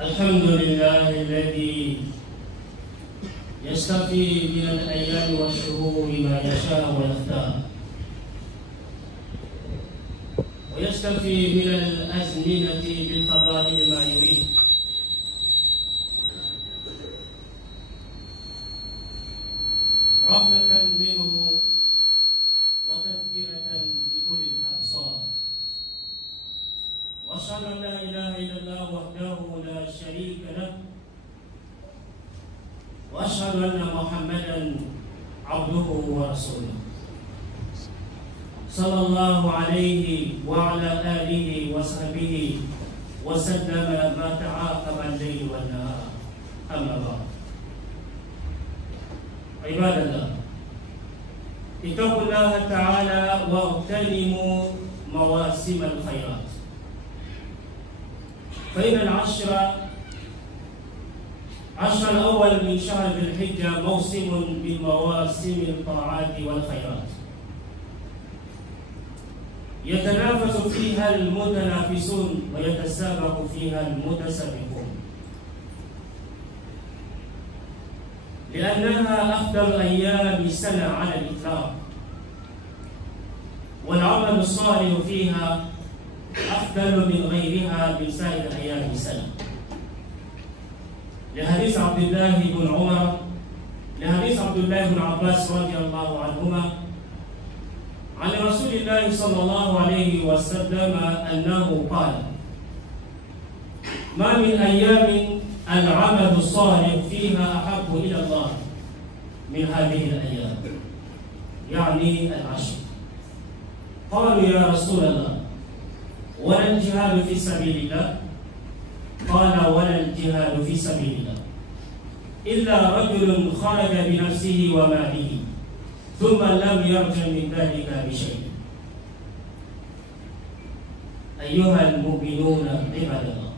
الحمد لله الذي يستفي من الأيام والشهور ما يشاء ويختار، ويستفي من الأزمنة بالفضائل ما يريد، رحمة منه وتذكرة لكل الأبصار. وأشهد أن لا إله إلا الله وحده لا شريك له، وأشهد أن محمدا عبده ورسوله صلى الله عليه وعلى آله وصحبه وسلم ما تعاقب الليل والنهار. أما بعد، عباد الله، اتقوا الله تعالى واغتنموا مواسم الخيرات، فإن العشر الأول من شهر ذي الحجة موسم من مواسم الطاعات والخيرات، يتنافس فيها المتنافسون ويتسابق فيها المتسابقون، لأنها أفضل أيام السنة على الإطلاق، والعمل الصالح فيها أفضل من غيرها من سائر أيام السنة، لحديث عبد الله بن عباس رضي الله عنهما عن رسول الله صلى الله عليه وسلم أنه قال: ما من أيام العمل الصالح فيها أحب إلى الله من هذه الأيام، يعني العشر. قالوا: يا رسول الله، ولا الجهاد في سبيل الله؟ قال: ولا الجهاد في سبيل الله إلا رجل خرج بنفسه وماله ثم لم يرجع من ذلك بشيء. أيها المؤمنون عباد الله،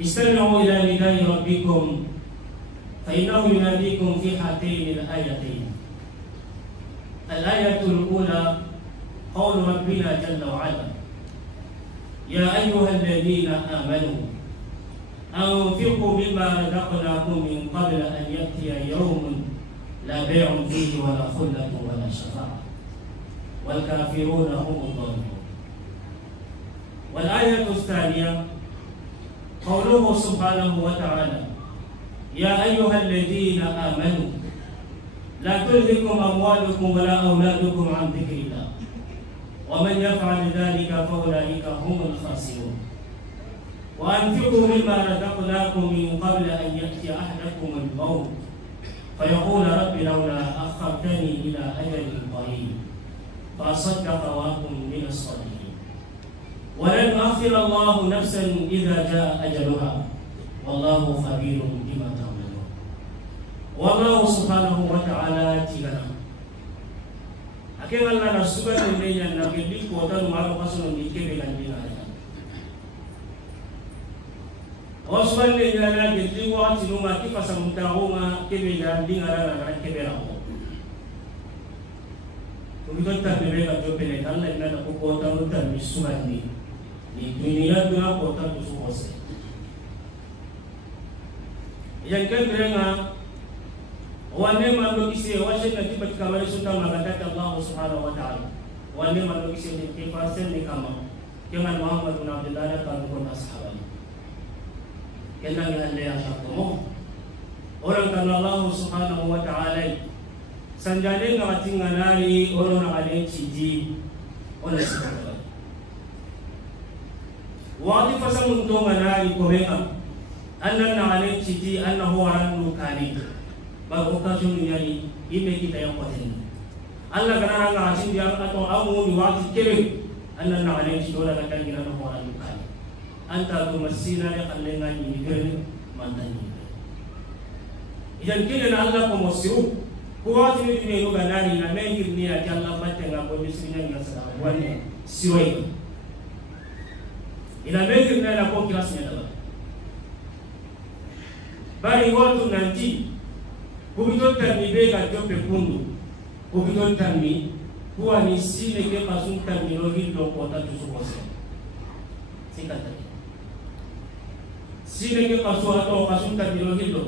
استمعوا إلى نداء ربكم، فإنه يناديكم في هاتين الآيتين. الآية الأولى قول ربنا جل وعلا: يا أيها الذين آمنوا أنفقوا مما رزقناكم من قبل أن يأتي يوم لا بيع فيه ولا خلة ولا شفاعة والكافرون هم الظالمون. والآية الثانية قوله سبحانه وتعالى: يا أيها الذين آمنوا لا تلهكم أموالكم ولا أولادكم عن ذكر الله ومن يفعل ذلك فأولئك هم الخاسرون. وأنفقوا مما رزقناكم من قبل أن يأتي أحدكم الموت فيقول رب لولا أخرتني إلى أجل قريب فأصدق وأكن من الصالحين. ولن يؤخر الله نفسا إذا جاء أجلها والله خبير بما تعملون. والله سبحانه وتعالى تيغنا أكيد الله نسبة لنا نبيل كوتان معلوم خاصون نيكي بلادنا. وسبحان لنا نبيل وقت نوما كيف سمتاهما كبي لادنا لا كبي لهم. Kemudian terberbeda jopelek Allah yang ada kota utara misumani di dunia dua kota tusukose. Yang kedua, wane malukisi washe nanti berkamar sudah mengatakan Allah Subhanahu Wa Taala. Wane malukisi ni kifasen ni kama keman Muhammad bin Abdullah dan kaum ashabnya. Kenal yang Allah syakmu. Orang kan Allah Subhanahu Wa Taala sanjane ngati nganari orang ada ciji orang sikapal. Wadi pasang untuk nganari komenga. Anda nganari ciji anda orang lukani. Bago kasun nyari ime kita yang paten. Allah kana nga asin dia atau amu ni wati kebe. Anda nganari ciji orang kata kita orang lukani. Anta tu masina ya kallenga ni gere mantani. Ijan kile na Allah ko mosiru. Kuwati ni tine luga nani na mengi ni ya Allah batte nga ko bisina nga sa wani siwai. Ila mengi na ko kiasi na. Bali watu nanti kubitonta ni bega jope kundu kubitonta ni kuwa ni sine ke pasunta ni rogi lo kota tusukose sikata sine ke kasu ato kasun ta dilo hillo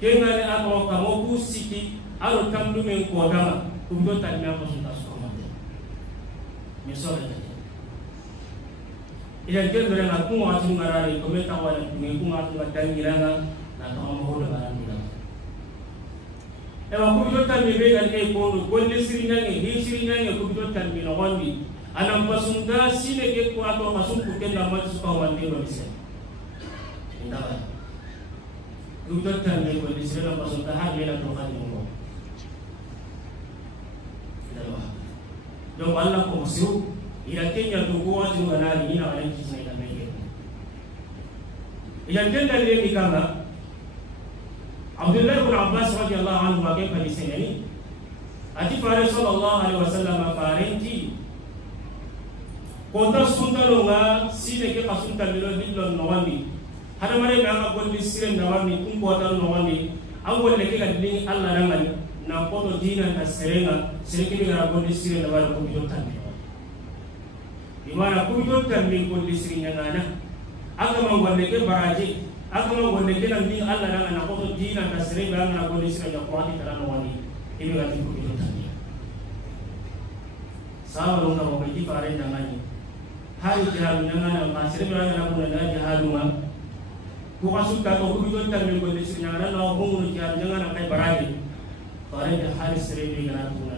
ke ngane ato kamo ku siki aro tandu men ko dama kumdo tan me kasun ta so mate mi so re ila ke mere na ku wa tin ngarare ko me ta wala ngi ku ma tu tan giranga na to mo ho da ran dira e wa ku do tan me be gan ke ko golle sirinya nge hi sirinya nge ku do tan mi no gondi anam pasunga sine ke ku ato kasun ku ken da ma su ka wande ro bise indah untuk tanggil kondisi dalam pasuntahan dia nak tuhan yang Allah. Jom Allah ko masuk. Ila kenya tukuwa tunganali ina wale kisina ila mege. Ila kenda ile kama Abdullah bin Abbas radhiyallahu anhu wake hadisi ni ati fare sallallahu alaihi wasallam farenti kota suntalonga sine ke pasunta bilo dillo nawami hada mare nga gondi sire nawami kum kota nawami awol le ke gadni Allah ramani na koto dina na serenga sereke ga gondi sire nawari ko bido tan imana ko bido tan min gondi sire ngana aga man wonde ke baraji aga man wonde ke nan din Allah ranga na koto dina na serenga na gondi sire ga ko ati tan nawani ibe ga ko bido tan sawa longa mo be fare ndangani hari jihadu nyangana ma sire ga na ko na jihadu ma ko kasuka ko bido tan min gondi sire ngana na ko ngunu jihadu nyangana kay baraji fare da hari sire ga na ko na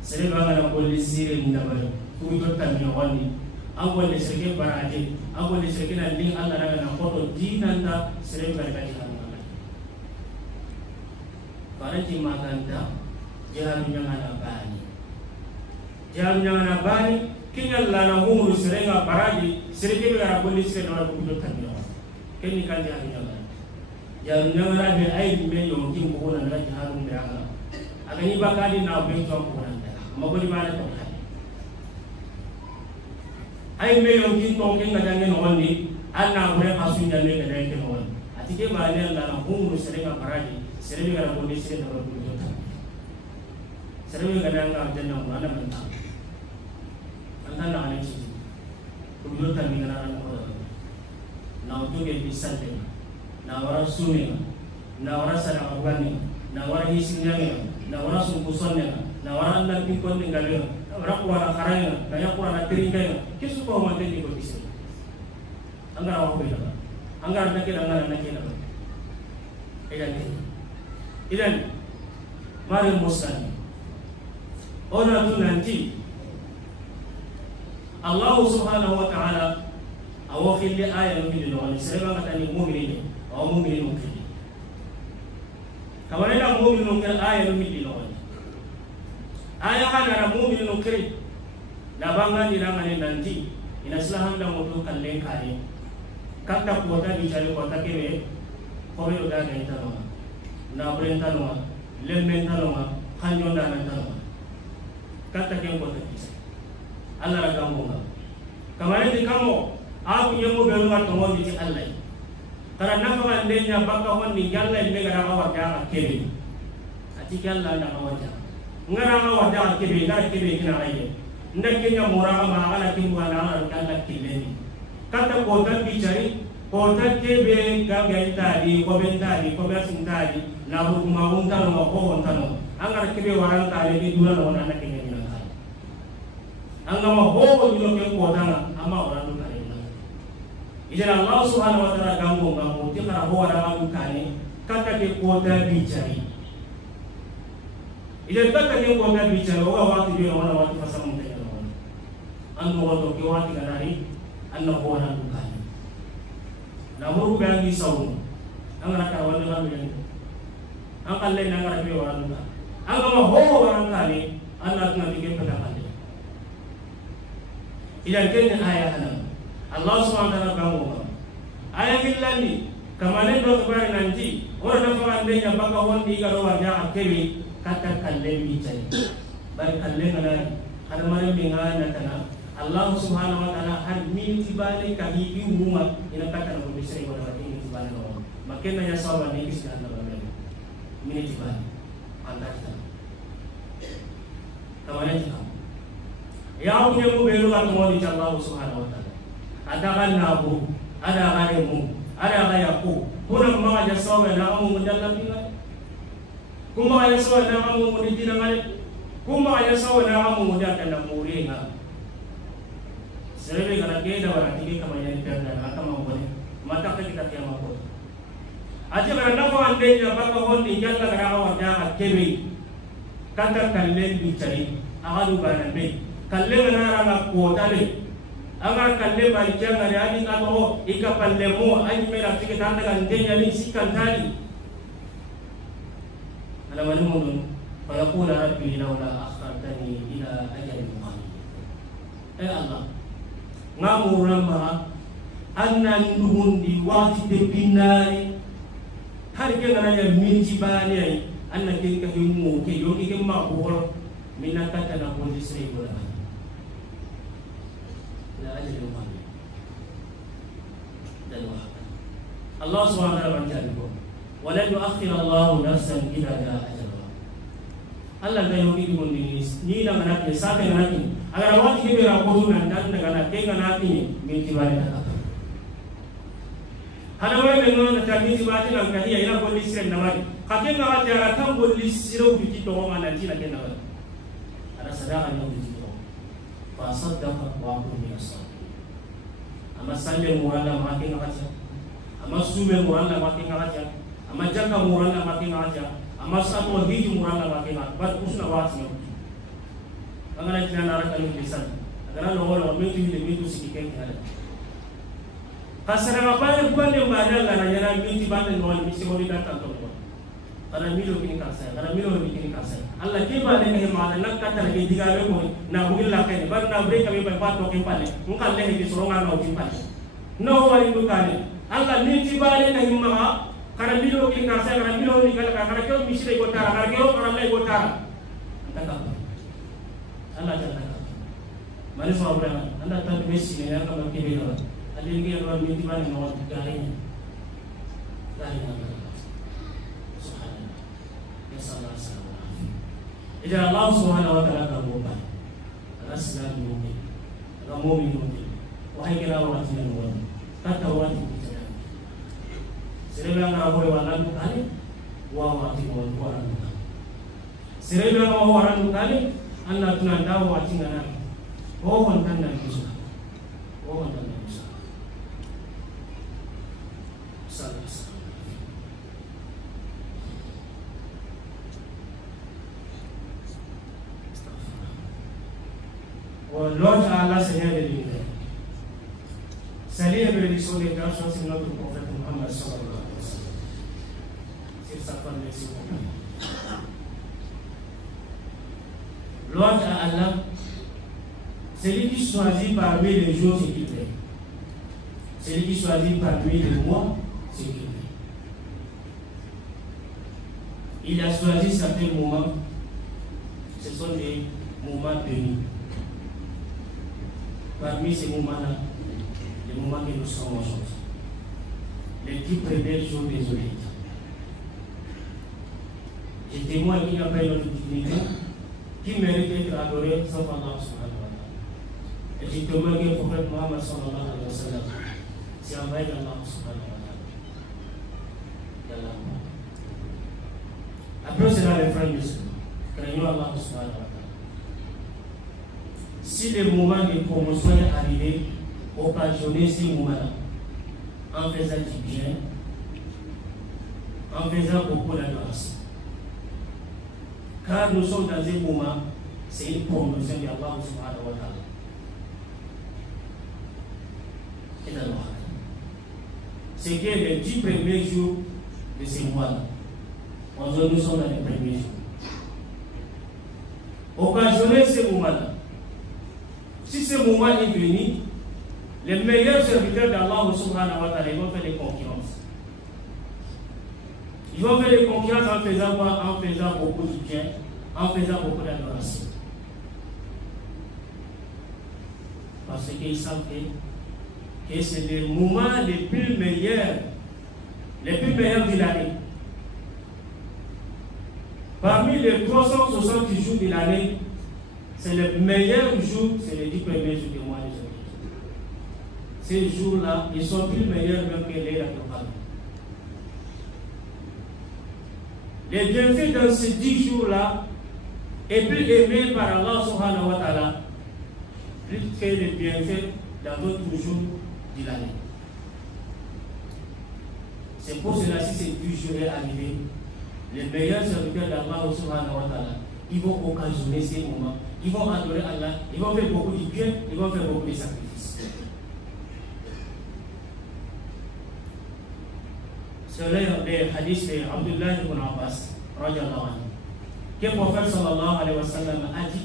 sere bangana bolli sire ndabare ku jotta mi wonni awole sere baraje awole sere na din Allah daga na foto dinanda sere barka di Allah barati maganda jahan nyangana bani kinyal la na humru sere nga baraje sere ke gara bolli sere na ku jotta mi kenni kan jahan nyangana be ay me yo kin ko na daga jahan be aga agani bakali na be to ko mabodi mana to ay me yon kin to ken ga jangen wonni anna bure kasu nyalle ga dai ken wonni atike ba ne Allah na humru sere ga baraji sere ga ko ni sere da ko to sere ga dan ga janna mo ana man ta anta na ne ci ko yo ta mi na ran ko na to ge bisante na wara sunne na wara sara organi na wara hisinya na wara sun kusonne na wara anda pinkon ngale wara ko wara karaya na ya ko na tiringa kisu ko ma teni ko bisi angara wa ko ila angara na kila angara na kila idan mari muslim ona tu nanti Allah subhanahu wa ta'ala awakhil li ayat min al sirba katani mu'minin wa mu'minun mukmin kawana mu'minun kal ayat min al aya kana mu'minun kiri labanga dirangane nanti ina silahanda modu kallen kare kata kota dicari kota kere kowe udah ga itano na brentano lemmentano kanjo dana tano kata ken kota kisa Allah ra gamonga kamare di kamo aku yemu belu wato di Allah karena nafa ndenya baka honni yalla ne ga rawa da kere ati yalla na rawa ngara wada kebe ngara kebe kina raye ndakenya mora ma ala kimwa na ala kala kileni kata kota bichari kota kebe gaga di ko besintari na hukuma untano ko untano angara kebe waran tale di dula no na kenya ni na angama ho dilo ke kota na ama waran tale na ijana Allah subhanahu wa ta'ala gambo ti kara ho waran kane kata ke kota bichari ile taka ni ko na bicara wa watu bi wala watu fasamu tena anu wato ke watu kanari anna ko wana dukani na muru bangi sawu angara ka wala ba mi an kalle na ngara bi wala dukani anga ma ho wala kani anna tuna dige pada kale ila ken aya ana Allah subhanahu wa ta'ala gawo aya billani kamane do bare nanti ora na fa ande nya baka wondi garo wa ja akeli kata kallen bicari bari kallen ngana hada mari benga natana Allah subhanahu wa ta'ala har min tibale ka hibi umuma ina kata no bisai wala wati tibale no makena ya sawa ni kisna Allah bale min tibale andata kamane ta ya punya mu belu ka mo di Allah subhanahu wa ta'ala ada kan nabu ada kan mu ada ga yaqub kuna ma ga sawa na amu mudalla bila kuma ya sawa na amu mudina ngale kuma ya sawa na amu mudalla na muringa serebe kana ke da wala tike kama yani perda na kama ngone mata ka kita tiama ko ati kana na ko ande ya baka honni jalla gara wa da kebe kanta kallen bi tari agadu bana be kalle na ra ko tale agar kalle bari janga ani ka to ika palle mo ani mera tike tanda kan denya ni sikan tali ala wal mu'min fa yaqulu rabbi laula akhartani ila ajalin qarib Allah ngamurama annan dugundi wati de binari har ke ngana ya minti bani ay anna ke ka himu ke yogi ke ma ko minaka tana ko disre bola la ajli qali dan wa Allah subhanahu wa ta'ala ko wala yu'akhir Allah nafsan idha jaa ajaluha Allah ga yogi dugundi ni na ngana ke sa ke ngana ki agar awak ini berapa nan dan negara kengan hati minti balik tak. Halawan dengan negara minti balik nak kaya ina boleh siren nawari. Kakek nak cara kam boleh sirau biji toh mana nanti nak nawari. Ada sedang yang biji toh. Fasad dapat waktu biasa. Amas sande murala makin ngaja. Amas sume murala makin ngaja. Amas jaka murala makin ngaja. Amas atau hiji murala makin ngaja. Bad usna wasinya. Angana kina nara kalu bisan agara lo wala metu ni metu sikike kala kasara mapale kwande mbada ngana nyana miti bande no ni simo ni data to ana milo kini kasa ana milo ni kini kasa Allah ke bade ne ma na kata ni digabe ko na bugil la kene bar na break kami ba to ke pale ngkal le ni soronga no ki pale no wari du kane Allah ni ti bade na himma kana milo kini kasa kana milo ni kala kana ko misile ko tara kana ko kana le ko tara antaka Allah jangan. Mari semua berangkat. Anda tahu Messi ni yang kamu kiri orang. Ada lagi yang orang minti mana orang garinya. Garinya. Subhanallah. Ya salah salah. Ija Allah Subhanahu Wa Taala kamu bukan. Allah sedang mungkin. Kamu mungkin. Wahai kira orang yang orang. Kata orang itu tidak. Serebang kamu orang kali. Wah mati orang kali. Serebang kamu orang kali. Allah tunandawa watingana wohon tan nan bisa salah والله تعالى سيهدي الإله سليم بالرسول الكريم سنة البروفيت محمد صلى الله عليه وسلم سير سفر ليس L'ordre à Allah, celui qui choisit parmi les jours, c'est qu'il fait. Celui qui choisit parmi les mois, c'est qu'il fait. Il a choisi certains moments, ce sont des moments bénis. Parmi ces moments-là, les moments que nous sommes aujourd'hui, les 10 premiers jours des Olives. Je témoigne qu'il n'y a pas une autre dignité qui mérite d'être adoré sauf Allah subhanahu wa ta'ala. Et je témoigne que le prophète Muhammad sallallahu alayhi wa sallam s'est envoyé d'Allah subhanahu wa ta'ala. Après cela, les frères musulmans, craignons Allah subhanahu wa ta'ala. Si le moment de promotion est arrivé, occasionnez ces moments-là en faisant du bien, en faisant beaucoup d'adoration. Car nous sommes dans un moment, c'est une promotion d'Allah subhanahu wa ta'ala. Et dans le c'est que les 10 premiers jours de ces mois-là, aujourd'hui nous sommes dans les premiers jours. Occasionnez ces moments-là. Si ce moment est venu, les meilleurs serviteurs d'Allah subhanahu wa ta'ala, ils vont faire des concurrences. Ils vont faire des concurrences en faisant quoi? En faisant beaucoup de bien, en faisant beaucoup d'adoration. Parce qu'ils savent que c'est les moments les plus meilleurs de l'année. Parmi les 360 jours de l'année, c'est le meilleur jour, c'est les 10 premiers jours du mois de janvier. ces jours-là, ils sont plus meilleurs même que les Qadr. Les bienfaits dans ces 10 jours-là est plus aimé par Allah subhanahu wa ta'ala plus que les bienfaits dans d'autres jours de l'année. C'est pour cela, si ces 10 jours est arrivé, les meilleurs serviteurs d'Allah subhanahu wa ta'ala, ils vont occasionner ces moments, ils vont adorer Allah, ils vont faire beaucoup de bien, ils vont faire beaucoup de sacrifices. C'est le hadith de Abdullah ibn Abbas, radiallahu anhu, que le prophète sallallahu alayhi wa sallam a dit,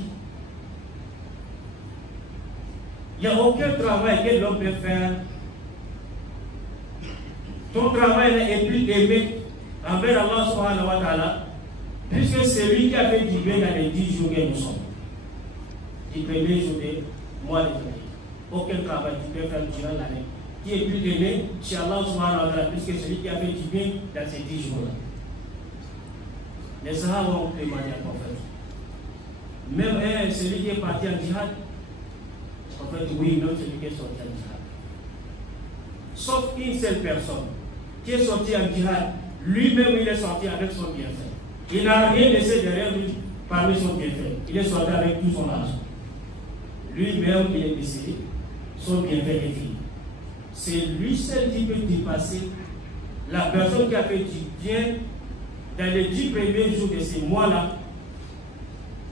il n'y a aucun travail que l'homme peut faire. Ton travail est plus aimé envers Allah subhanahu wa ta'ala, puisque c'est lui qui a fait du bien dans les 10 jours que nous sommes. Du premier jour du mois de février. Aucun travail tu peux faire durant l'année qui est plus aimé chez Allah subhanahu wa ta'ala, puisque c'est lui qui a fait du bien dans ces 10 jours-là. Les Sahaba ont demandé à prophète. Même celui qui est parti en djihad, en fait, oui, même celui qui est sorti en djihad. Sauf une seule personne qui est sorti en djihad, lui-même il est sorti avec son bienfait. Il n'a rien laissé derrière lui parmi son bienfait. Il est sorti avec tout son argent. Lui-même il est décédé, son bienfait est fini. C'est lui seul qui peut dépasser la personne qui a fait du bien dans les 10 premiers jours de ces mois-là,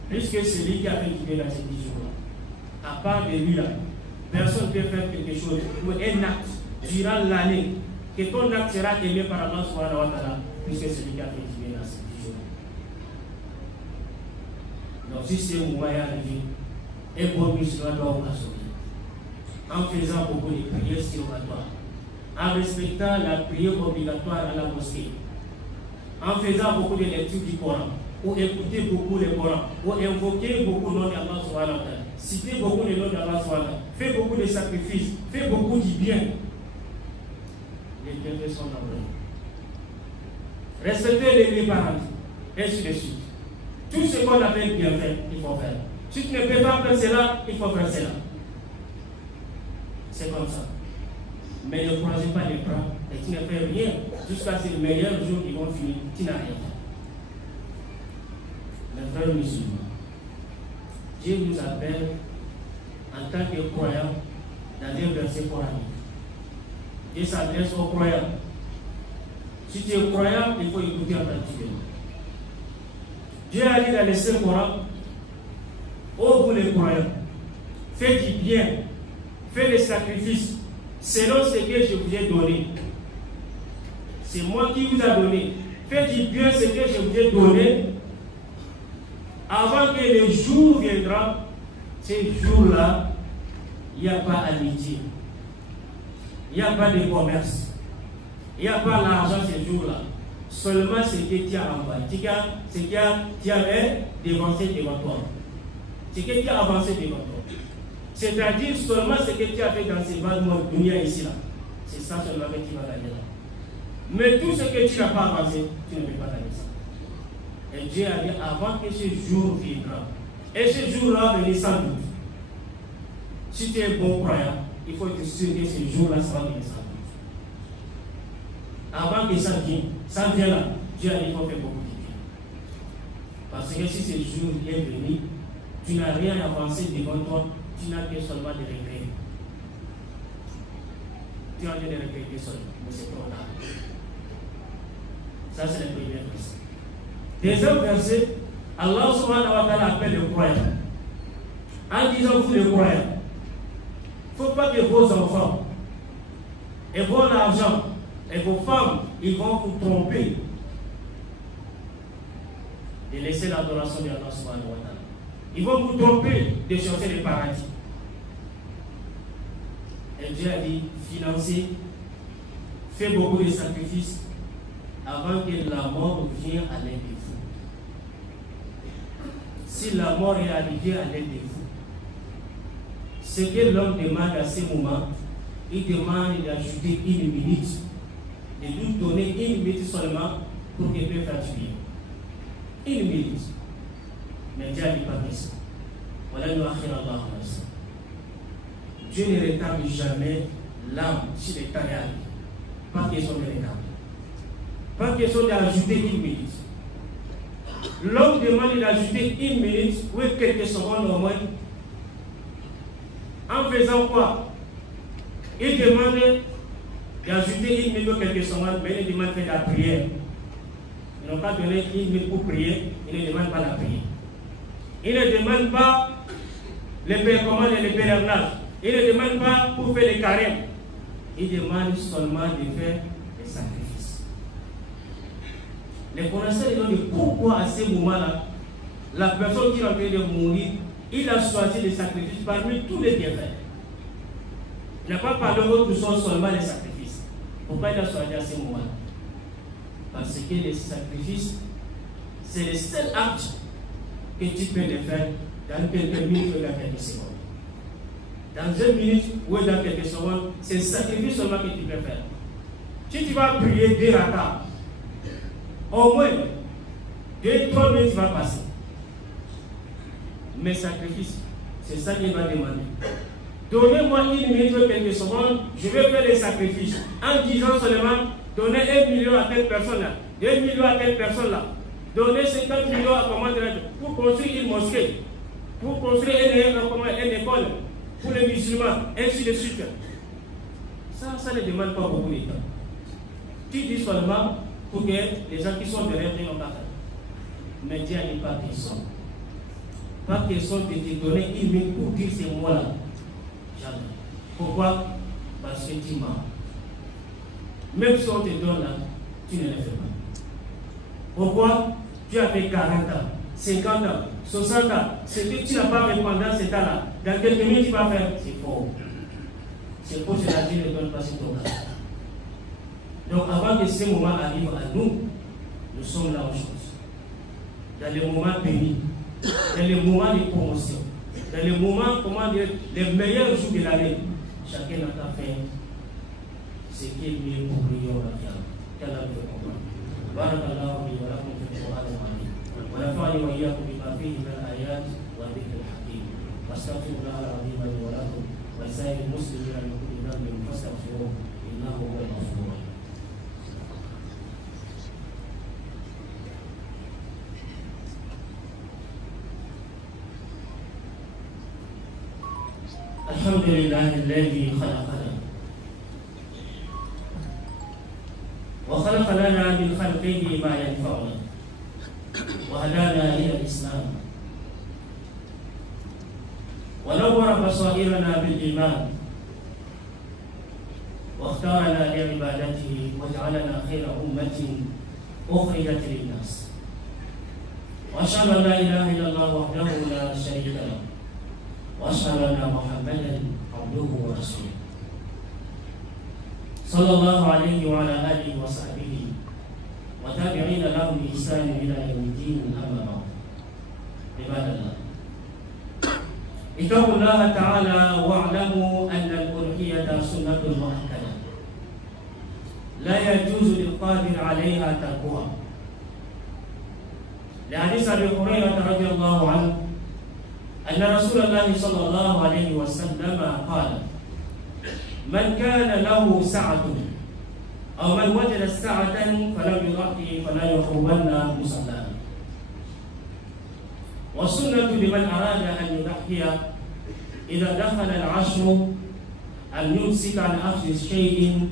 puisque c'est lui qui a fait du bien dans ces 10 jours-là. À part de lui là, personne ne peut faire quelque chose ou un acte durant l'année que ton acte sera aimé par Allah subhanahu wa ta'ala, puisque c'est lui qui a fait du bien dans ces 10 jours-là. Donc si c'est un moyen arrivé, un bon musulman doit occasionner en faisant beaucoup de prières surrogatoires, en respectant la prière obligatoire à la mosquée, en faisant beaucoup de lectures du Coran, ou écouter beaucoup le Coran, ou invoquer beaucoup le nom d'Allah subhanahu wa ta'ala, citer beaucoup le nom d'Allah subhanahu wa ta'ala, faire beaucoup de sacrifices, faire beaucoup du bien. Les bienfaits sont nombreux. Respecter les parents, et ainsi de suite. Tout ce qu'on appelle bienfait, il faut faire. Si tu ne peux pas faire cela, il faut faire cela. C'est comme ça. Mais ne croisez pas les bras et tu ne fais rien jusqu'à ce que le meilleur jour ils vont finir. Tu n'as rien fait. Mes frères musulmans, Dieu nous appelle en tant que croyants dans un verset coranique. Dieu s'adresse aux croyants. Si tu es croyant, il faut écouter attentivement. Dieu a dit dans le Saint-Coran, ô vous les croyants, faites du bien, faites des sacrifices selon ce que je vous ai donné. C'est moi qui vous a donné. Faites du bien ce que je vous ai donné avant que le jour viendra. Ces jours-là, il n'y a pas amitié, il n'y a pas de commerce, il n'y a pas l'argent ces jours-là. Seulement ce que tu as envoyé, ce que tu as dévancé devant toi, ce que tu as avancé devant toi. C'est-à-dire seulement ce que tu as fait dans ces bâtiments dunia ici là. C'est ça seulement que tu vas gagner là. Mais tout ce que tu n'as pas avancé, tu ne peux pas gagner ça. Et Dieu a dit avant que ce jour viendra. Et ce jour-là venir sans doute. Si tu es bon croyant, il faut être sûr que ce jour-là sera venir sans doute. Avant que ça vient là, Dieu a dit qu'il faut faire beaucoup de bien. Parce que si ce jour est venu, tu n'as rien avancé devant toi, tu n'as que seulement des regrets. Tu as des regrets seulement, mais c'est trop tard. Ça, c'est le premier verset. Deuxième verset, Allah subhanahu wa ta'ala appelle le croyant. En disant vous les croyants, il ne faut pas que vos enfants et vos argent et vos femmes, ils vont vous tromper et laisser l'adoration de Allah subhanahu wa ta'ala. Ils vont vous tromper de chercher le paradis. Et Dieu a dit, financez, faites beaucoup de sacrifices avant que la mort vienne à l'aide de vous. Si la mort est arrivée à l'aide de vous, ce que l'homme demande à ce moment, il demande d'ajouter une minute, de lui donner une minute seulement pour qu'il puisse faire du bien. Une minute. Mais Dieu n'a pas fait ça. Voilà nous akhir Allah. Dieu ne retarde jamais l'âme sur les tailles. Pas question de l'écart. Pas question d'ajouter une minute. L'homme demande d'ajouter une minute ou quelques secondes au moins. En faisant quoi? Il demande d'ajouter une minute ou quelques secondes, mais il demande de faire la prière. Ils n'ont pas donné une minute pour prier, ils ne demandent pas la prière. Ils ne demandent pas les commandes et les pèlerinages. Ils ne demandent pas pour faire les carèmes. Ils demandent seulement de faire les sacrifices. Les connaisseurs ils ont dit pourquoi à ce moment-là, la personne qui est en train de mourir, il a choisi les sacrifices parmi tous les bienfaits. Il n'a pas parlé d'autre chose, seulement les sacrifices. Pourquoi il a choisi à ce moment-là? Parce que les sacrifices, c'est le seul acte que tu peux le faire dans quelques minutes ou dans quelques secondes. Dans une minute ou dans quelques secondes, c'est le sacrifice seulement que tu peux faire. Si tu vas prier 2 rakats, au moins 2-3 minutes va passer. Mais sacrifice, c'est ça qu'il va demander. Donnez-moi une minute ou quelques secondes, je vais faire les sacrifices. En disant seulement, donnez 1 million à telle personne là, 2 millions à telle personne là, donnez 50 millions à comment pour construire une mosquée, pour construire une école pour les musulmans, ainsi de suite. Ça ne demande pas beaucoup de temps. Tu dis seulement pour que les gens qui sont derrière n'ont pas fait. Mais Dieu n'est pas question. Pas question de te donner une minute pour dire ces mots-là. Jamais. Pourquoi? Parce que tu mens. Même si on te donne là, tu ne le fais pas. Pourquoi? Tu as fait 40 ans, 50 ans, 60 ans. Ce que tu n'as pas fait pendant ce temps-là, dans quelques minutes tu vas faire, c'est faux. C'est pour cela que Dieu ne donne pas ce temps-là. Donc avant que ce moment arrive à nous, nous sommes là aujourd'hui. Dans les moments bénis, dans les moments de promotion, dans les moments, comment dire, les meilleurs jours de l'année, chacun n'a qu'à faire ce qui est mieux pour lui au Rakia. Qu'Allah nous comprenne. Barakallahu li wa lakum fil Qur'an al-Azim. Wa nafa'ani wa iyyakum bima fihi min al-ayat wa dhikr al-hakim. Wastaghfirullah al-azim li wa lakum wa sa'iril muslimina min kulli dhanbin fastaghfiruhu innahu huwal ghafurur rahim. الحمد لله الذي خلقنا وخلق لنا من خلقه ما ينفعنا وهدانا إلى الإسلام ونور بصائرنا بالإيمان واختارنا لعبادته وجعلنا خير أمة أخرجت للناس وأشهد أن لا إله إلا الله وحده لا شريك له وأشهد أن محمدا عبده ورسوله صلى الله عليه وعلى آله وصحبه وتابعين لهم بإحسان إلى يوم الدين أما بعد عباد الله اتقوا الله تعالى واعلموا أن الأضحية سنة مؤكدة لا يجوز للقادر عليها تركها لحديث أبي هريرة رضي الله عنه أن رسول الله صلى الله عليه وسلم قال من كان له سعة أو من وجد سعة فلم يضحي فلا يقربن مصلاه والسنة لمن أراد أن يضحي إذا دخل العشر أن يمسك عن أخذ شيء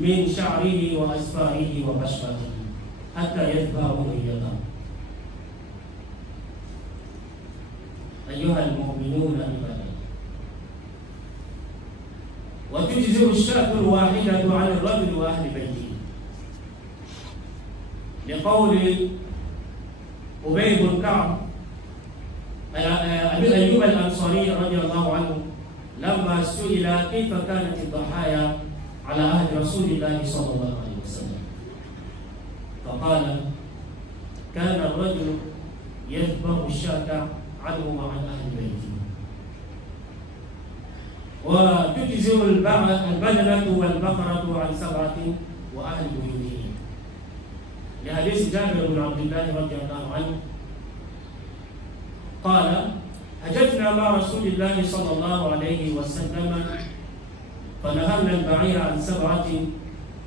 من شعره وأظفاره وبشرته حتى يتبع أضحيته. أيها المؤمنون عباد الله وتجزئ الشاة الواحدة عن الرجل وأهل بيته لقول أبي بن كعب أبي أيوب الأنصاري رضي الله عنه لما سئل كيف كانت الضحايا على عهد رسول الله صلى الله عليه وسلم فقال كان الرجل يذبح الشاة عنه وعن أهل بيته وتجزئ البدنة والبقرة عن 7 وأهل بيوتهم لحديث جابر بن عبد الله رضي الله عنه قال حججنا مع رسول الله صلى الله عليه وسلم فنهرنا البعير عن 7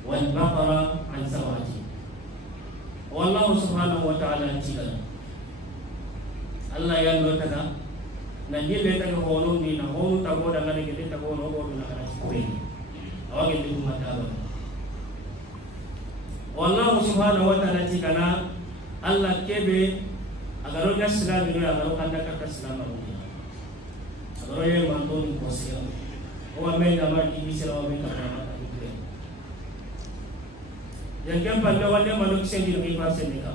والبقرة عن 7 والله سبحانه وتعالى تيغا الله يندو تغا نجي لتا هونو دي نهونو تغو دا غني كده تغو نو بو نا خلاص كوي اواغي دي ما تابا والله سبحانه وتعالى تيغا الله كبه agaro nya Islam ni agaro kanda ka Islam ni agaro ye manto ni kosio o ame na ma ki sira o me ka ma ka ni yang kan palle wale manuk sen di ni farse ni ka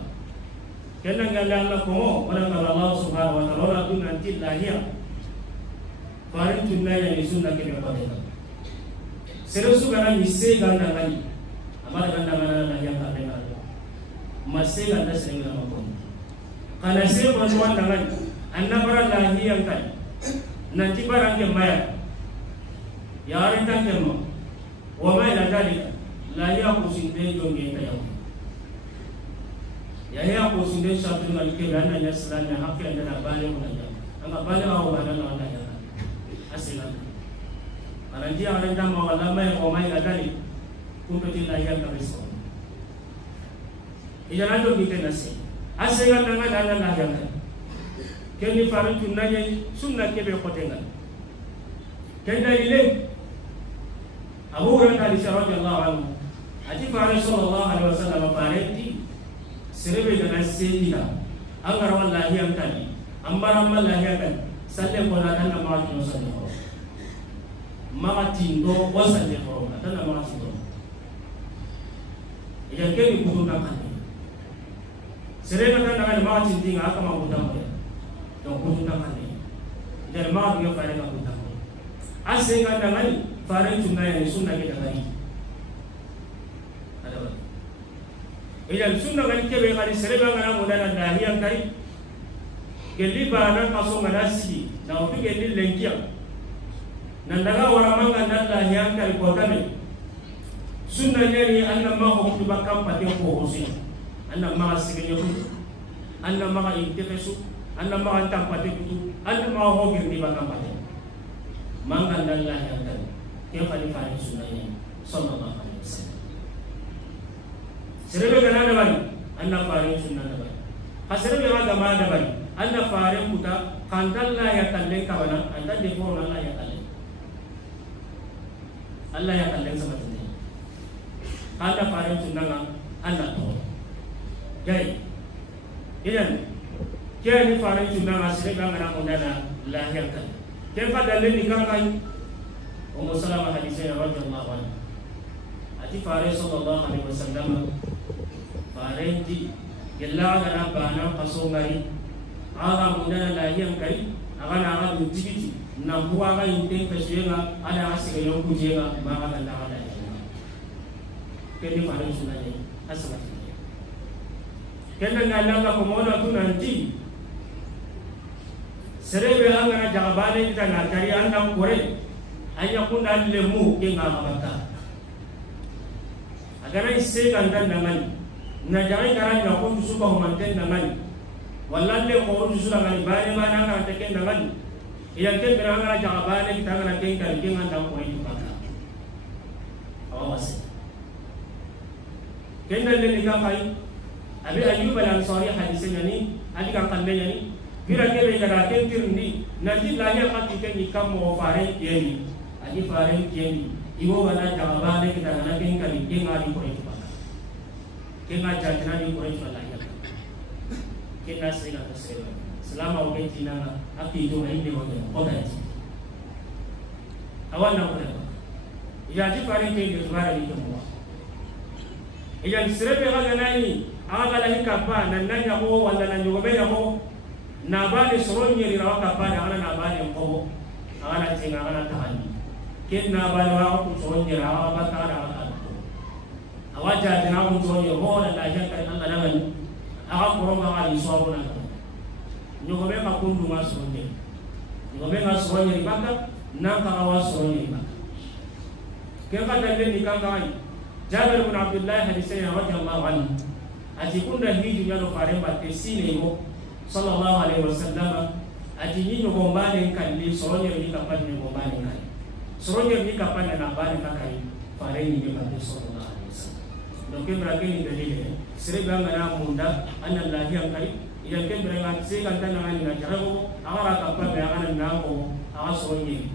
kenna ngala Allah ko wala ngala Allah subhanahu wa ta'ala tu nanti lahir farin tunna ya ni sunna ke me padeka serusu kana misse ganda ngani amara ganda ngana na ya ka dengar masse ganda sering ngama ko kana se bantuan dengan anda bara lahi yang kan nanti barang ke maya yari tan ke mo wa ma ila dalika lahi aku sinde jonge tayo ya ya aku sinde satu dengan ke dana ya selanya hak yang ada balik menanya anga balik au bana na anda ya asilan kana dia orang dah mau lama wa ma ila dalika kumpeti lahi yang kabeso ijana do kita nasi asega nanga dana la yanga kenni faran tunnaje sunna kebe khotenga kenda ile Abu Hurairah radhiyallahu anhu ati faran sallallahu alaihi wasallam farenti serebe dana sedina angara wallahi amtani ambara wallahi akan salle ko na dana ma ti sallallahu ma ti ndo wasalle ko dana ma ti ndo ya kenni ko kan serena kan ma tin tinga aka ma buta mo donc ko tunta mane der ma bi fare ka buta mo ase ga ngani fare tunna ya sunna ke dagari ada ba ila sunna ga ke be ngani sereba ngana mo dana dahiyan kai gelli bana kaso ngana si na otu gelli lenkia nan daga wara manga nan dahiyan kai ko tame sunna nyari anna ma ko tu bakam pate ko hosi anna ma sigenya ku anna ma intekesu anna ma tampate kutu anna ma ho girni bakam pate manga Allah yang dan ke fali fali sunnah sallallahu alaihi wasallam serebe kana da bari anna fari sunnah da bari hasere be ga ma da bari anna fari kuta kandalla ya kalle ka bana anda de ko Allah ya kalle Allah ya kalle sama tene anna fari sunnah anna to jadi, idan kian ni farai tunang asli bang anak muda na lahirkan. Kenapa dalil nikah kai? Ummu Salamah hadisnya radhiyallahu anha. Ati farai sallallahu alaihi wasallam farai di gella kana bana pasongari aga muda na lahir kai aga na aga dutibiti na buwa ga inte pesuenga ada asli yo kujenga maka tanda ada. Kini farai sunai asma kena ngala ko mona tu nanti serebe angana jagabane kita nakari anda kore anya kunda lemu ke ngamata agara isse ganda nangan na jari karanya ko suka humanten nangan wallahi ko suka ngani bare mana ka teken nangan iya ke berangana jagabane kita ngana ke kan ke nganda kore tu kata awas kena le nikai Abi Ayyub al-Ansari hadisnya ni, adi kan kandanya ni, kira kira jara kentir ni, nanti lahir kan kita nikam mau fare kiani, adi fare kiani, iwo wana jawabane kita nana kengkali, kengali korek pada, kengal jajana ni korek pada lahir, kengal sehingga tersebut, selama orang Cina, api itu ini orang orang Cina, awan nak korek, jadi fare kiani fare itu semua, jadi serba yang ada ni. Aga lahi kapa nanya ko wala na nyobe ya ko na bani soronye ri rawa kapa na na bani ko aga na tinga aga na tahani ken na bani wa ko soronye rawa ba ta ra awaja dina ko soronye ho na la jan kan Allah nan aga ko ro ma ali so na nyobe ma kundu ma soronye nyobe ma soronye ri baka na ka awa soronye ri baka ke ka dalil ni ka kai Jabir bin Abdullah hadisnya radhiyallahu anhu ati kunda hiju nyalo faremba tesine mo sallallahu alaihi wasallam ati nyinyo gombane kalli soronye ni kapani gombane ngai Soronye ni kapana na bani kakai fare ni ne ba sallallahu alaihi wasallam. Donc ibrahim ni dalile sere banga na munda anna lahi kai idan ke ibrahim se kan tan na na jaro agara kappa be agara na ko aga soronye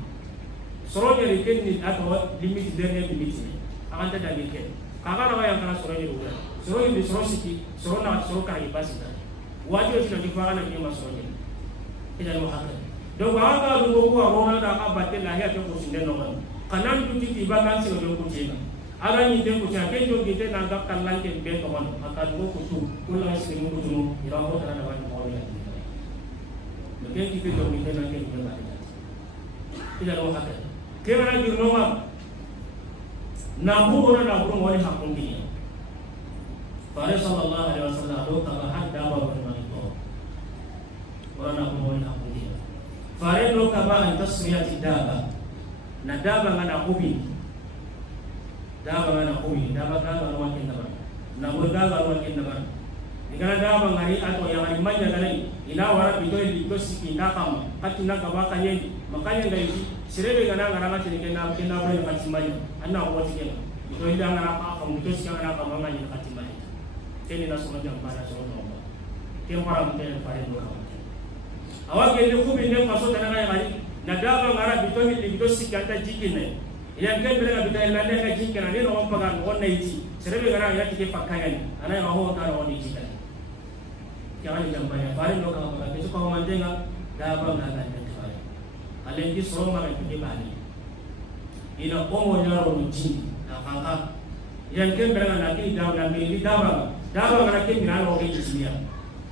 ni ken ni atwa limite dernier limite aga ta dali ke agara wa yang kana soronye ula soronye bi sorosiki sorona soroka ibasita wajibu sina kifara na kima soronye ila muhammad. Donc aga lungo ko rona da ka batte lahi ate ko sinde no man kanan du ti bakan se do ko jena aga ni den ko ta ke jo gite na ga kallan ke be to man aka do ko tu kula se mo ko tu ira ho tara na ban mo ya no ke ki do ni na ke ni ba ila no hakka ke mana jurno ma na bu na bu mo ni hakun ki fare sallallahu alaihi wasallam do ta hadda ba ko ma to ora na mo ni hakun ki fare do ka ba an tasriyati daba na daba ngana kubi daba ngana kubi daba ka ba wakin daba na mo daba wakin daba digana daba ngari ato yang ari manya dalai ila wara bito li to siki na kama kati na ka ba kanye makanya ngai sirebe ngana ngara ma tini kena ba ni kati manya anna ko tike to ila ngara ka ko to siki ngara ka ma ngani kati manya teni na so ngam para so no ba tempara mo tene fare do awake ile kubi ne faso tana ngari na daba ngara bito ni bito sikata jikine yang kan berada bito ila ne ka jikina ni no pagan wonna iti serebe ngara ya tike pakaya ana ya ho ta woni jikina kali jambanya fare no ka ba ke ko mandenga daba ngara ne fare ale ki so ma ke bani ina omo nyaro no jini na kaka yang kan berada na ki daba na mi daba ngara ke mina no ke jisiya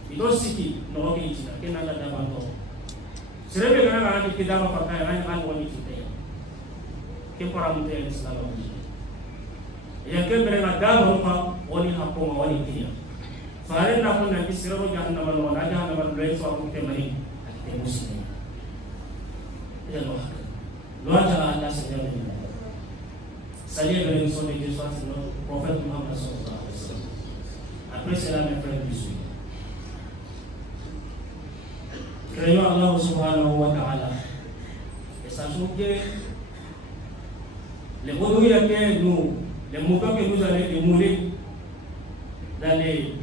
ito siki no ke jina ke na daba to serebe ngara na ke daba pakaya ana woni jikina ke para mute Islam ya ke berena daba ko woni hakko woni kiya fare na ko na kisiro jahannama no na jahannama lo so ko te mari te muslim ya no hakka lo ajara Allah subhanahu wa ta'ala salut de son de soit notre prophète Muhammad sallallahu alaihi wasallam. Après cela mes frères du Sud, craignons Allah subhanahu wa ta'ala et sachons que les mots que nous, les moutons que nous allons émouler dans les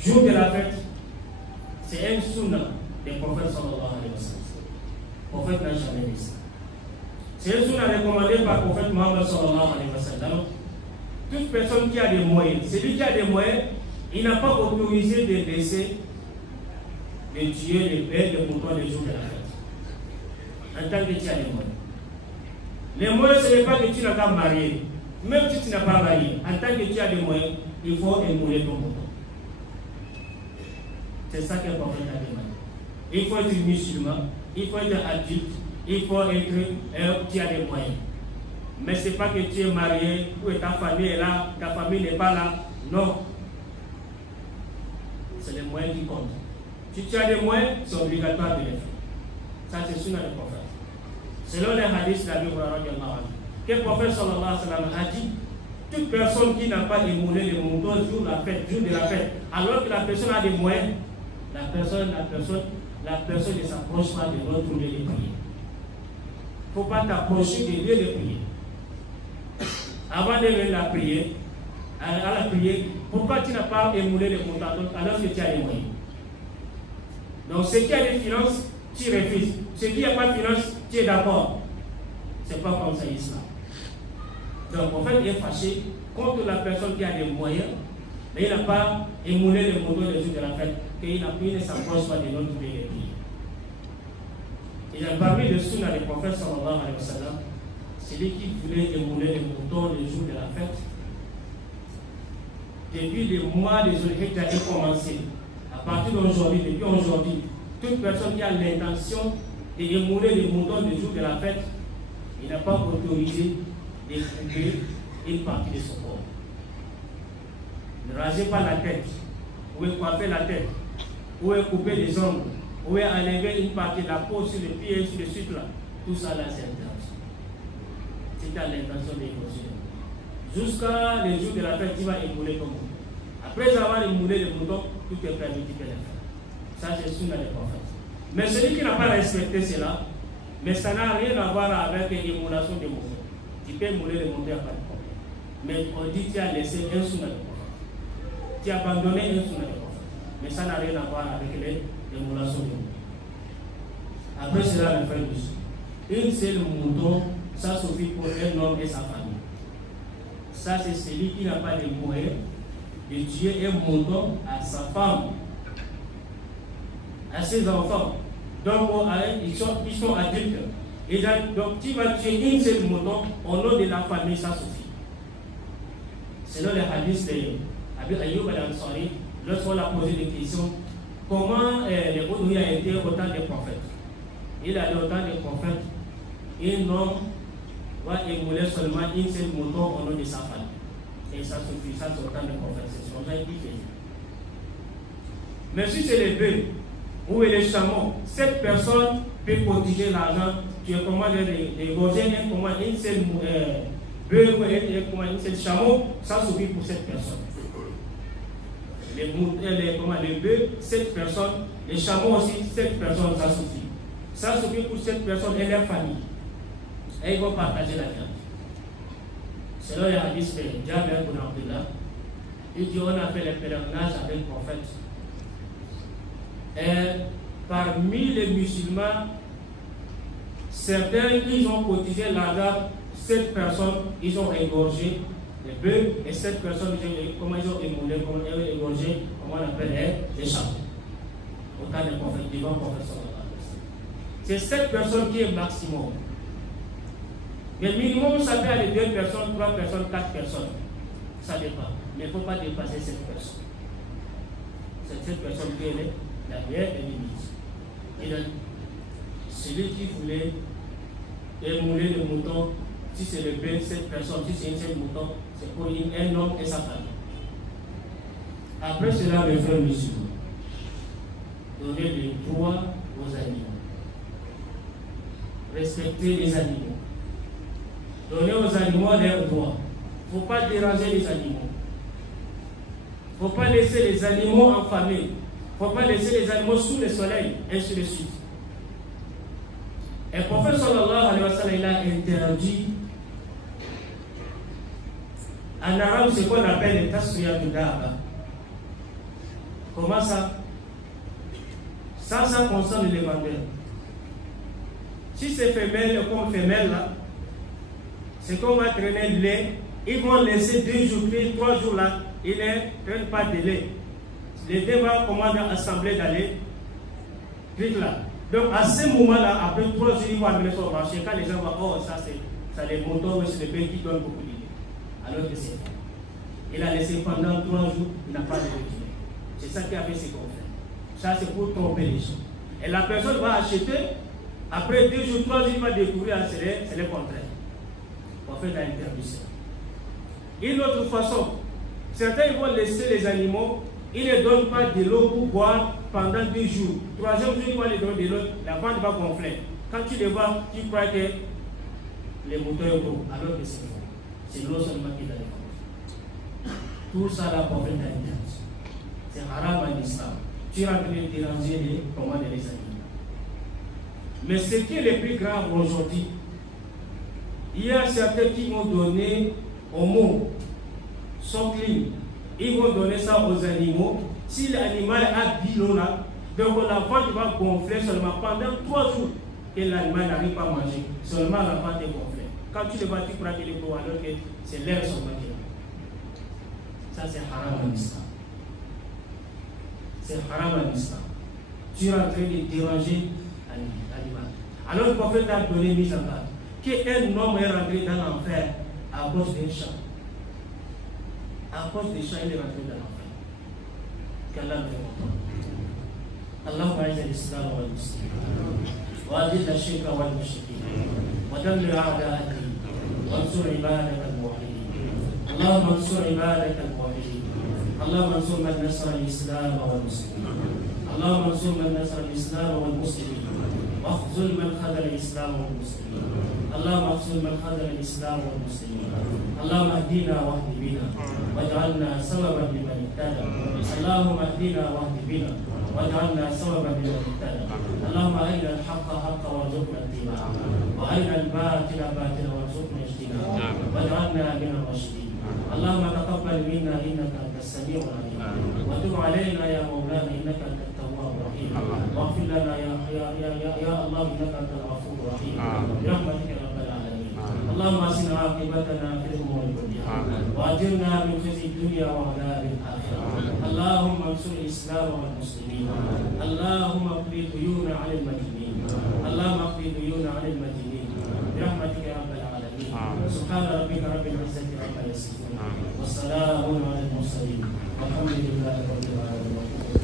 jours de la fête, c'est un sunnah des prophètes sallallahu alayhi wa sallam. Le prophète n'a jamais dit ça. C'est un sunnah recommandé par le prophète Muhammad sallallahu alayhi wa sallam. Toute personne qui a des moyens, celui qui a des moyens, il n'a pas autorisé de laisser, de tuer les bêtes, les moutons les jours de la fête. En tant que tu as des moyens. Les moyens, ce n'est pas que tu n'as pas marié. Même si tu n'as pas marié, en tant que tu as des moyens, il faut émouler ton mouton. C'est ça que le prophète a demandé. Il faut être musulman, il faut être adulte, il faut être tu as des moyens. Mais ce n'est pas que tu es marié, ou ta famille est là, ta famille n'est pas là. Non. C'est les moyens qui comptent. Si tu as des moyens, c'est obligatoire de les faire. Ça, c'est sunnah du prophète. Selon les hadiths de la Bible, que le prophète sallallahu alayhi wa sallam a dit, toute personne qui n'a pas émoulé les moutons jour de la fête, alors que la personne a des moyens, la personne ne s'approche pas de l'autre lieu de prier. Il ne faut pas t'approcher des lieux de prier. Avant de la prier, à la prière, pourquoi tu n'as pas émoulé les moutons alors que tu as les moyens? Donc, ce qui a des finances, tu refuses. Ce qui n'a pas de finances, tu es d'accord. Ce n'est pas comme ça l'islam. Donc, en fait, il est fâché contre la personne qui a des moyens, mais il n'a pas émoulé les moutons les jours de la fête, qu'il ne s'approche pas de notre pays. Il a parmi le sunnah du prophète sallallahu alayhi wa sallam, celui qui voulait émouler les moutons les jours de la fête. Depuis le mois de Zulhijjah a commencé. À partir d'aujourd'hui, depuis aujourd'hui, toute personne qui a l'intention d'émouler les moutons les jours de la fête, il n'a pas autorisé de couper une partie de son corps. Ne rasez pas la tête, ou coiffer la tête, ou couper les ongles, ou enlever une partie de la peau sur les pieds et sur le sucre. Tout ça là, c'est intention. C'est à l'intention des conscients. Jusqu'à les jours de la fête, tu vas émouler ton mouton. Après avoir émoulé les moutons, tout est permis, tu peux les faire. Ça, c'est sunnah des prophètes. Mais celui qui n'a pas respecté cela, Mais ça n'a rien à voir avec l'émulation des motos. Tu peux émuler les motos, il n'y a pas de problème. Mais on dit que tu as laissé un sunna de prophète. Tu as abandonné un sunna de prophète. Mais ça n'a rien à voir avec l'émulation des motos. Après cela, le frère dit, une seule mouton, ça suffit pour un homme et sa famille. Ça, c'est celui qui n'a pas de moyens de tuer un mouton à sa femme, à ses enfants. Donc, ils sont adultes. Et donc, tu vas tuer une seule mouton au nom de la famille, ça suffit. Selon les hadiths d'Abi Ayyub al-Ansari, lorsqu'on a posé des questions, comment les Oudouis a été autant de prophètes? Il a dit autant de prophètes, un homme va émouler seulement une seule mouton au nom de sa famille. Et ça suffit, ça c'est autant de prophètes. C'est comme ça qu'il fait. Mais si c'est les bœufs ou les chameaux, cette personne peut cotiser l'argent. Tu es commandé de goger une seule bœuf ou une seule chameau, ça suffit pour cette personne. Les bœufs, cette personne, les chameaux aussi, cette personne, ça suffit. Ça suffit pour cette personne et leur famille. Et ils vont partager la viande. Selon les hadiths de Jabir ibn Abdullah, il dit on a fait le pèlerinage avec le prophète. Et parmi les musulmans, certains qui ont cotisé l'argent, 7 personnes, ils ont égorgé les bœufs et 7 personnes, comment ils ont émoulé, comment ils ont égorgé, comment on appelle les chameaux. Au cas des prophètes, devant le prophète. C'est 7 personnes qui est maximum. Mais minimum, ça peut aller 2 personnes, 3 personnes, 4 personnes. Ça dépend. Mais il ne faut pas dépasser cette personne. C'est cette personne qui est la meilleure limite. Et donc, celui qui voulait émouler le mouton, si c'est le bœuf, cette personne, si c'est une seule mouton, c'est pour un homme et sa famille. Après cela, mes frères musulmans, donner des droits aux animaux. Respecter les animaux. Donner aux animaux leurs droits. Il ne faut pas déranger les animaux. Il ne faut pas laisser les animaux en famille. Il ne faut pas laisser les animaux sous le soleil, et ainsi de suite. Et le prophète sallallahu alayhi wa sallam, il a interdit en arabe ce qu'on appelle le tasriya du daba. Comment ça? Ça concerne les vendeurs. Si c'est femelle comme femelle là, c'est qu'on va traîner le lait, ils vont laisser 2 jours, 3 jours là, ils ne prennent pas de lait. Les deux vont commander assembler d'aller, là. Donc à ce moment-là, après 3 jours, ils vont amener ça au marché. Quand les gens voient, oh, ça c'est les moutons, c'est les bœufs qui donnent beaucoup de lait. Alors que c'est faux. Il a laissé pendant 3 jours, il n'a pas de lait. C'est ça qui a fait ce qu'on fait. Ça c'est pour tromper les gens. Et la personne va acheter. Après 2 jours, 3 jours, il va découvrir que c'est le contraire. On fait la interdiction. Une autre façon, certains vont laisser les animaux, ils ne donnent pas de l'eau pour boire pendant 2 jours. 3e jour, ils vont les donner de l'eau, la vente va gonfler. Quand tu les vois, tu crois que les moutons sont gros, alors que c'est faux. C'est l'eau seulement qui la défense. Tout ça, la prophète a interdit. C'est haram en islam. Tu es en train de déranger les commandes des animaux. Mais ce qui est le plus grave aujourd'hui, il y a certains qui vont donner aux mots, sont clean. Ils vont donner ça aux animaux. Si l'animal a bilot là, donc la vente va gonfler seulement pendant 3 jours que l'animal n'arrive pas à manger. Seulement la vente est gonflée. Quand tu le vois, tu crois qu'il est beau alors que c'est l'air seulement qui est là. Ça c'est haram en islam. C'est haram en islam. Tu es en train de déranger l'animal. Alors le prophète a donné mise en garde qu'un homme est rentré dans l'enfer à cause d'un chat. À cause des chats, il est rentré dans l'enfer. Qu'Allah nous remonte. اللهم اعز الاسلام والمسلمين واذل الشرك والمشركين ودمر اعداء الدين وانصر عبادك الموحدين. اللهم انصر عبادك الموحدين. اللهم انصر من نصر الاسلام والمسلمين. اللهم انصر من نصر الاسلام والمسلمين واخذل من خذل الاسلام والمسلمين. اللهم انصر من خذل الاسلام والمسلمين. اللهم اهدنا واهد بنا واجعلنا سببا لمن اهتدى. اللهم اهدنا واهد بنا واجعلنا سببا لمن اهتدى. اللهم ارنا الحق حقا وارزقنا اتباعه وارنا الباطل باطلا وارزقنا اجتنابه واجعلنا من الراشدين. اللهم تقبل منا انك انت السميع العليم وتب علينا يا مولانا انك انت التواب الرحيم واغفر لنا يا الله انك انت الغفور الرحيم برحمتك يا رب العالمين. اللهم اسن عاقبتنا في الامور كلها واجرنا من خزي الدنيا وعذاب الاخره. اللهم انصر الاسلام والمسلمين. اللهم اقض الديون عن المدينين. اللهم اقض الديون عن المدينين برحمتك يا رب العالمين. سبحان ربك رب العزه عما يصفون والسلام على المرسلين والحمد لله رب العالمين.